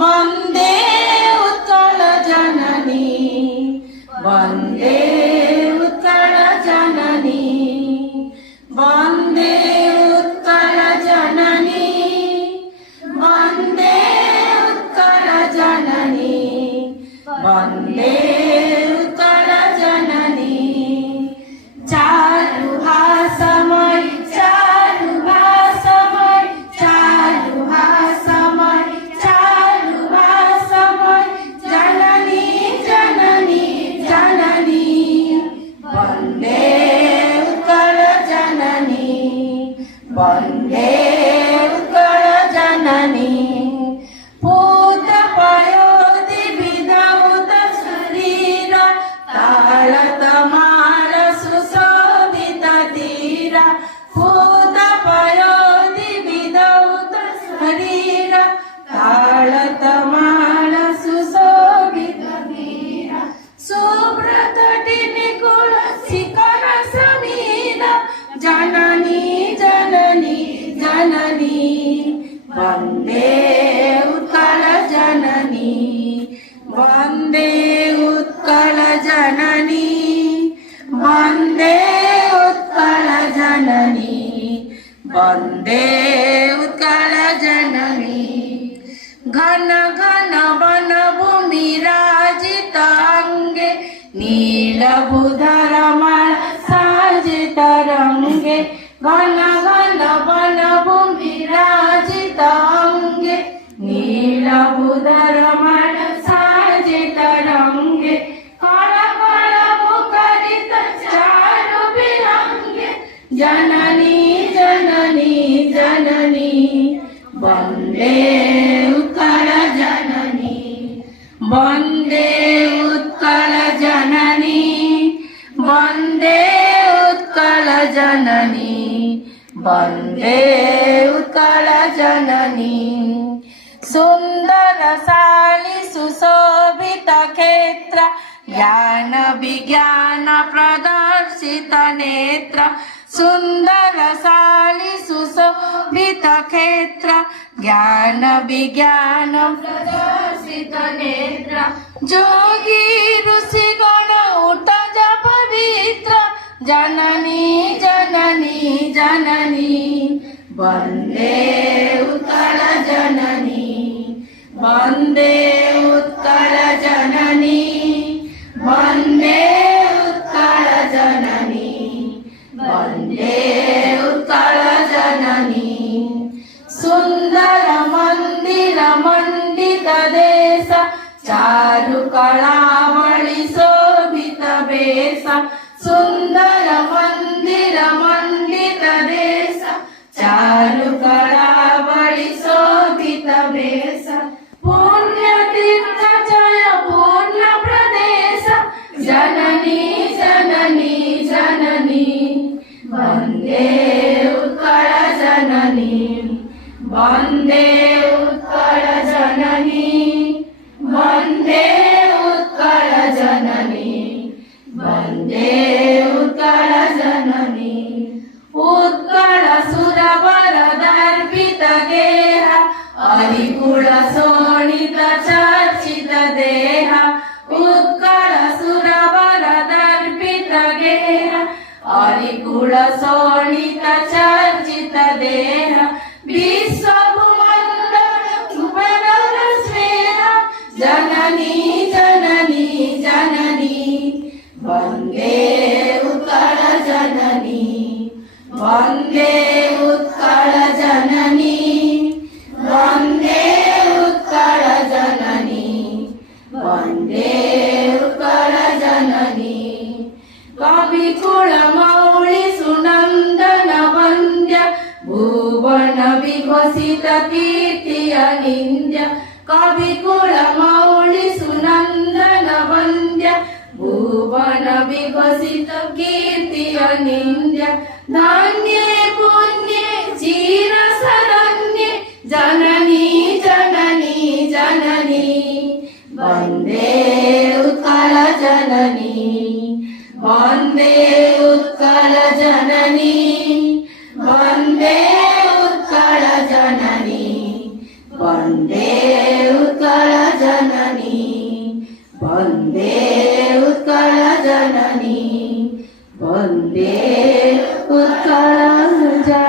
वन्दे उत्कल जननी वन्दे उत्कल जननी वन्दे उत्कल जननी वन्दे उत्कल जननी वन्दे उत्कल जननी चारु भाषमय चारु भाषमय चारु भाषमय चारु भाषमय जननी जननी जननी वन्दे उत्कल जननी वन्दे उत्कल जननी पूत पयोधि विधौत शरीर ताळतमाळ सुशोभित तीर पूत पयोधि विधौत शरीर ताळतमाळ सुशोभित तीर सुब्रतटी निकुळ शिखर समीर जननी जननी जननी वन्दे उत्कल जननी वन्दे उत्कल जननी वन्दे उत्कल जननी वन्दे उत्कल जननी घन घन वन भूमि राजित अंगे नीलभूधरमण साजित रंगे घन घन वन भूमि राजित अंगे नीलभूधरमण साजित रंगे कण कण मुखरित चारु विहंगे जननी जननी जननी वन्दे उत्कल जननी वन्दे उत्कल जननी वन्दे उत्कल जननी वन्दे उत्कल जननी सुन्दर शाली सुशोभित क्षेत्र ज्ञान विज्ञान प्रदर्शित नेत्र सुन्दर शाली सुशोभित क्षेत्र ज्ञान विज्ञान प्रदर्शित नेत्र जोगी ऋषिगण उठज पवित्र जननी जननी जननी वन्दे उत्कल जननी वन्दे उत्कल जननी वन्दे उत्कल जननी वन्दे उत्कल जननी सुन्दर मन्दिर मण्डित देश चारु कलावळि शोभित वेश सुन्दर मन्दिर मण्डित देश चारु कलावळि शोभित वेश पुण्यतीर्थ जय पूर्ण प्रदेश जननी जननी जननी वन्दे उत्कल जननी वन्दे उत्कल जननी वन्दे उत्कल जननी वन्दे उत्कल जननी उत्कल सुरवर दर्पित गेह हरिकुल शोणित चर्चित देह उत्कल सुरवर दर्पित गेह हरिकुल शोणित चर्चित देह विश्वभुमण्डल उपनल स्वेह जननी जननी जननी वन्दे उत्कल जननी वन्दे उत्कल जननी वन्दे उत्कल जननी वन्दे उत्कल जननी कविकुल मौळि सुनन्दन वन्द्य भुवन विभूषित कीर्ति अनिन्द्य कविकुल मौळि सुनन्दन वन्द्य भुवन विभूषित कीर्ति अनिन्द्य धन्ये पुण्ये चिर शरण्ये जननी जननी जननी वन्दे उत्कल जननी वन्दे उत्कल जननी वन्दे उत्कल जननी वन्दे उत्कल वन्दे उत्कलजननी वन्दे उत्कलजननी